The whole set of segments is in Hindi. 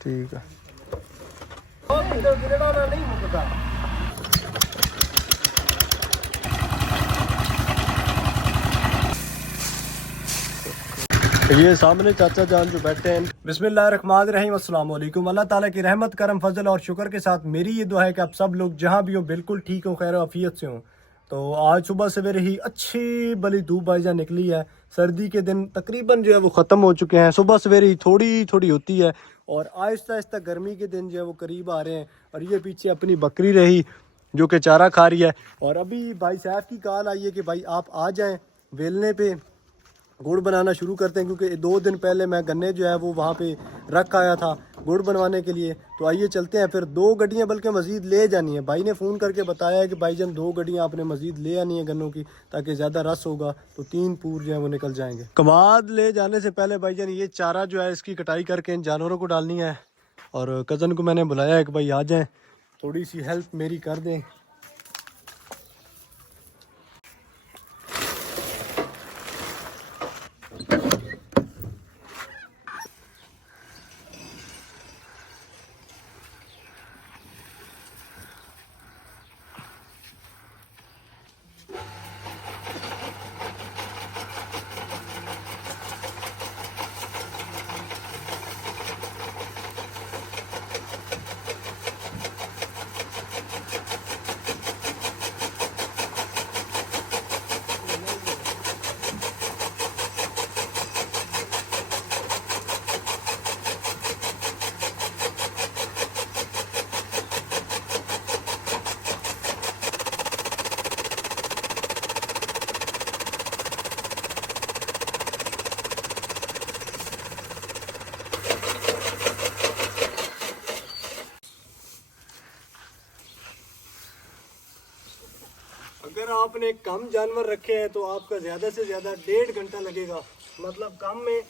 ठीक है। ये सामने चाचा जान जो बैठे हैं। बिस्मिल्लाहिर्रहमानिर्रहीम, अस्सलाम वालेकुम। अल्लाह ताला की रहमत, करम, फजल और शुक्र के साथ मेरी ये दुआ है कि आप सब लोग जहाँ भी हो बिल्कुल ठीक हो, खैर आफियत से हो। तो आज सुबह सवेरे ही अच्छी भली धूप भाईजान निकली है। सर्दी के दिन तकरीबन जो है वो ख़त्म हो चुके हैं। सुबह सवेरे ही थोड़ी थोड़ी होती है और आहिस्ता आहिस्ता गर्मी के दिन जो है वो करीब आ रहे हैं। और ये पीछे अपनी बकरी रही जो कि चारा खा रही है। और अभी भाई साहब की कॉल आई है कि भाई आप आ जाएँ वेलने पे गुड़ बनाना शुरू करते हैं, क्योंकि 2 दिन पहले मैं गन्ने जो है वो वहाँ पे रख आया था गुड़ बनवाने के लिए। तो आइए चलते हैं। फिर 2 गड्डियाँ बल्कि मज़ीद ले जानी है। भाई ने फ़ोन करके बताया है कि भाईजान 2 गड्डियाँ आपने मज़ीद ले आनी है गन्नों की, ताकि ज़्यादा रस होगा तो 3 पूर जो है वो निकल जाएंगे। कमाद ले जाने से पहले भाईजान ये चारा जो है इसकी कटाई करके इन जानवरों को डालनी है। और कज़न को मैंने बुलाया है कि भाई आ जाएँ, थोड़ी सी हेल्प मेरी कर दें। अगर आपने कम जानवर रखे हैं तो आपका ज़्यादा से ज़्यादा 1.5 घंटा लगेगा। मतलब कम में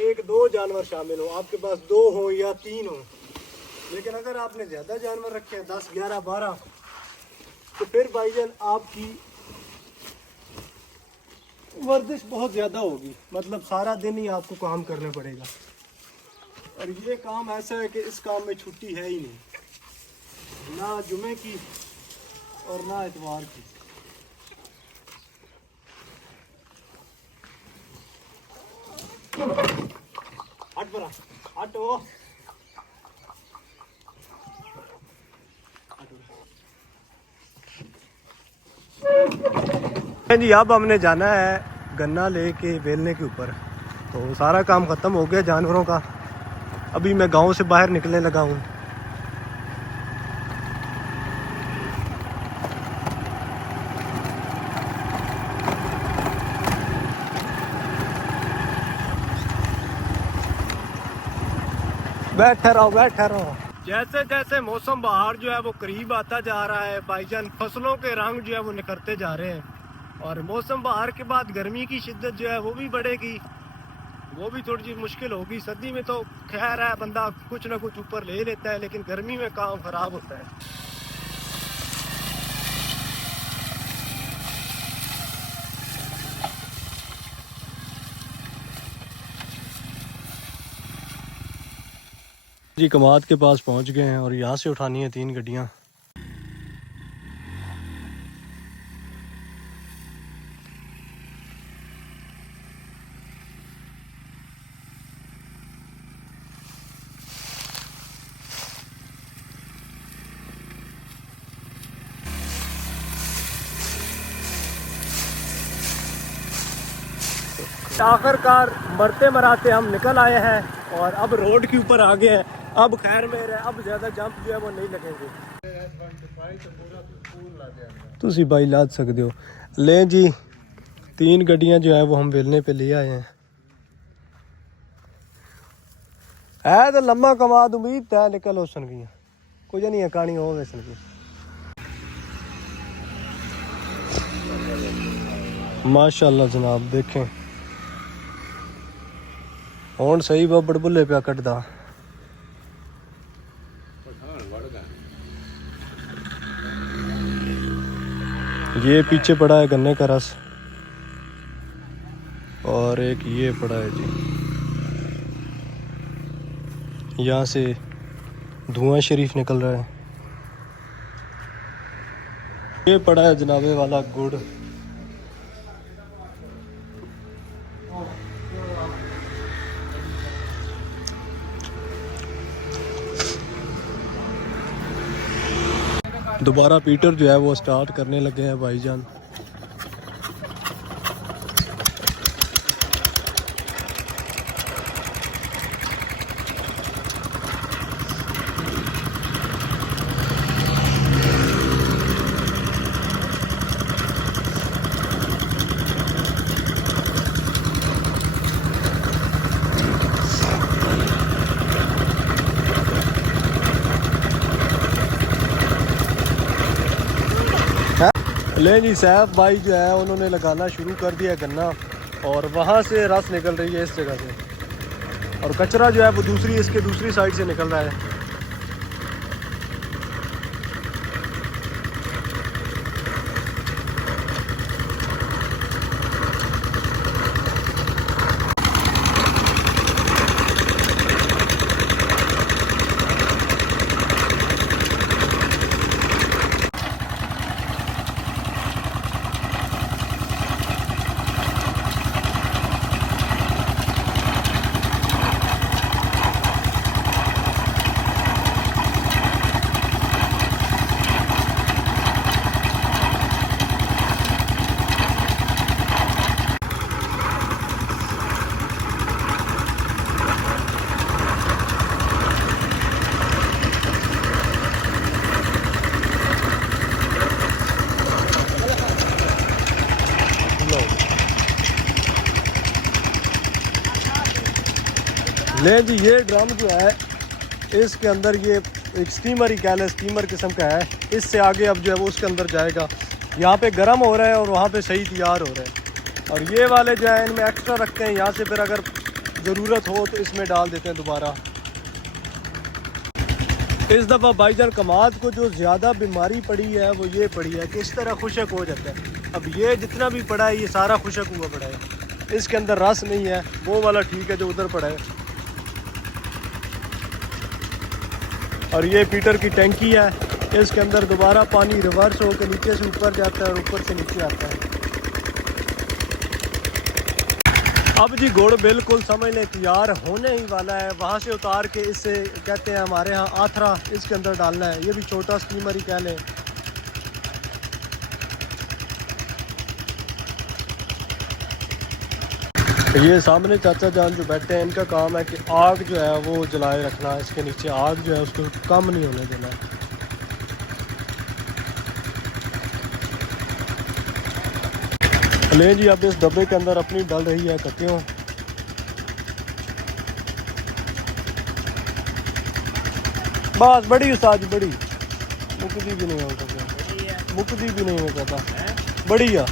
1-2 जानवर शामिल हो, आपके पास 2 हो या 3 हो। लेकिन अगर आपने ज़्यादा जानवर रखे हैं 10, 11, 12, तो फिर भाईजान आपकी वर्जिश बहुत ज़्यादा होगी। मतलब सारा दिन ही आपको काम करना पड़ेगा। और ये काम ऐसा है कि इस काम में छुट्टी है ही नहीं, ना जुमे की और ना इतवार की। हट बरा, हट वो। जी अब हमने जाना है गन्ना लेके बेलने के ऊपर। तो सारा काम ख़त्म हो गया जानवरों का। अभी मैं गांव से बाहर निकलने लगा हूँ। बैठे रहो बैठे रहो। जैसे जैसे मौसम बहार जो है वो करीब आता जा रहा है भाईजान, फसलों के रंग जो है वो निखरते जा रहे हैं। और मौसम बहार के बाद गर्मी की शिद्दत जो है वो भी बढ़ेगी, वो भी थोड़ी सी मुश्किल होगी। सर्दी में तो खैर है, बंदा कुछ ना कुछ ऊपर ले लेता है, लेकिन गर्मी में काम खराब होता है। जी कमाद के पास पहुंच गए हैं और यहाँ से उठानी है 3 गड्डियाँ। आखिरकार मरते मराते हम निकल आए हैं और अब रोड के ऊपर आ गए हैं। अब खैर मेरे अब ज़्यादा जंप जो है वो नहीं लगेंगे। तुसी भाई ला सकते हो। ले जी 3 गड्डियाँ जो है वो हम वेलने पे ले आए हैं। है तो लम्मा कमाद, उम्मीद था निकल हो सन गई कुछ नहीं है, कहानी हो वैसन की। माशाल्लाह जनाब देखें हुण सही बड़ बुले पिया कटदा। ये पीछे पड़ा है गन्ने का रस और एक ये पड़ा है जी, यहाँ से धुआं शरीफ निकल रहा है। ये पड़ा है जनाबे वाला गुड़। दोबारा पीटर जो है वो स्टार्ट करने लगे हैं भाईजान। ले जी साहब भाई जो है उन्होंने लगाना शुरू कर दिया गन्ना, और वहाँ से रस निकल रही है इस जगह से, और कचरा जो है वो इसके दूसरी साइड से निकल रहा है। ले जी ये ड्रम जो है इसके अंदर ये एक स्टीमर ही कह लें, स्टीमर किस्म का है। इससे आगे अब जो है वो उसके अंदर जाएगा। यहाँ पे गर्म हो रहा है और वहाँ पे सही तैयार हो रहा है। और ये वाले जो है इनमें एक्स्ट्रा रखते हैं, यहाँ से फिर अगर ज़रूरत हो तो इसमें डाल देते हैं दोबारा। इस दफ़ा भाईजान कमाद को जो ज़्यादा बीमारी पड़ी है वो ये पड़ी है कि इस तरह खुशक हो जाता है। अब ये जितना भी पड़ा है ये सारा खुशक हुआ पड़ा है, इसके अंदर रस नहीं है। वो वाला ठीक है जो उधर पड़ा है। और ये पीटर की टैंकी है, इसके अंदर दोबारा पानी रिवर्स होकर नीचे से ऊपर जाता है और ऊपर से नीचे आता है। अब जी गुड़ बिल्कुल समझ लें तैयार होने ही वाला है। वहाँ से उतार के इससे कहते हैं हमारे यहाँ आथरा, इसके अंदर डालना है। ये भी छोटा स्टीमर ही कह लें। ये सामने चाचा जान जो बैठे हैं इनका काम है कि आग जो है वो जलाए रखना। इसके नीचे आग जो है उसको कम नहीं होने देना। ले जी अब इस डब्बे के अंदर अपनी डल रही है कटियों। बस बड़ी उस्ताद बड़ी मुकदी भी नहीं होता, मुकदी भी नहीं होता बढ़िया।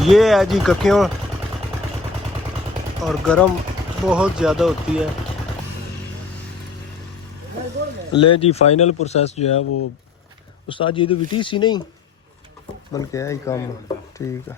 ये है जी कक्कियों, और गरम बहुत ज़्यादा होती है। ले जी फाइनल प्रोसेस जो है वो उस्ताद जी तो विटी सी नहीं बल्कि है ही काम ठीक है।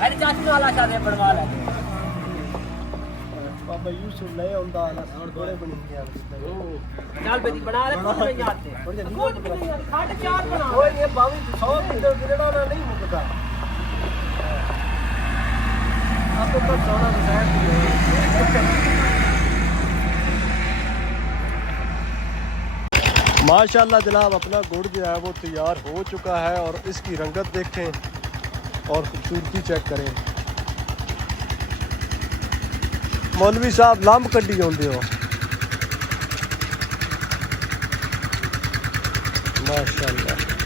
अरे चाची वाला शादी बनवा ले बाबा यूसुफ नए होंदा ना थोड़े बन गया चाल बेटी बना ले कुछ नहीं आते कुछ नहीं यार खाट चार बना ओए ये बावी 100 मीटर गिरड़ा ना नहीं मुकता आपको तो सोना बताया माशाल्लाह जनाब अपना गुड़ जो है वो तैयार हो चुका है और इसकी रंगत देखें और खूबसूरती चेक करें। मौलवी साहब लंब कड्डी होंदे हो माशाल्लाह।